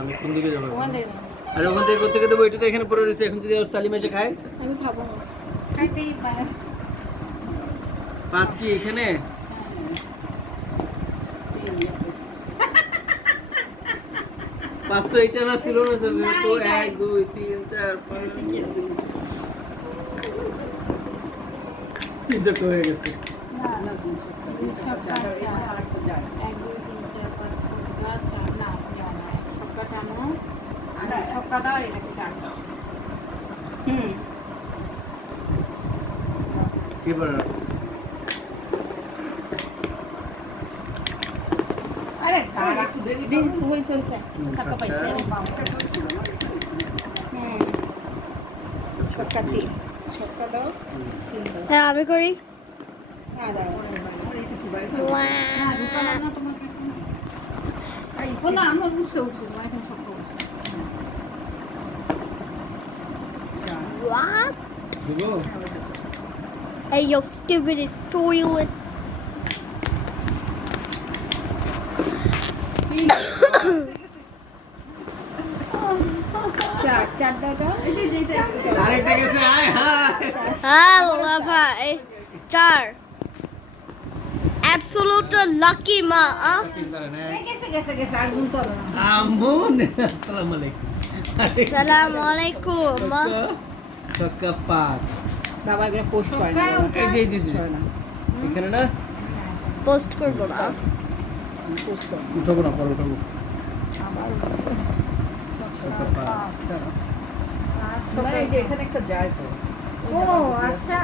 আমি কোন দিকে যাবো? আরে ওখান থেকে করতে দেবো, এটা তো এখানে পড়ে রয়েছে। এখন যদি সালিম এসে খায়, আমি খাবো না, খাইতেই পারে। 5 কি এখানে? পাঁচ তো এটা না ছিল না স্যার, তো 1 2 3 4 5 তিন চারটা হয়ে গেছে। না না, 2 সপ্তাহ 1 2 3 4 5 6 7 না, সপ্তাহ টানো, সপ্তাহ দাও এটাকে টানো। এবার আরে তারা একটু দেরি দিস হইছে ছাক্কা পাইছে। সপ্তাহ 3 সপ্তাহ দাও 3 দাও। হ্যাঁ আমি করি। হ্যাঁ দাও। এটা কি বাইরে না দোকান না তোমাকে ও না আমার উঠছে মানে তুমি সব করছো। What? দেবো? Hey, yo, stupid toilet. চার দাও এই যে যেটা আরেকটা গেছে, আয় হায়। Allah, bhai. Char. Absolute lucky ma. Huh? গেছে আর গুণ করো না। আমন, আসসালামু আলাইকুম। Assalamu alaikum. Ma. ছক্কা 5। বাবা এগুলো পোস্ট করে না। এই যে এখানে না Post করবো না। পোস্ট করো। উঠাবো না, পরে উঠাবো। আবার উঠছে। ছক্কা 5। এই যে এখানে একটা যায় তো। ও আচ্ছা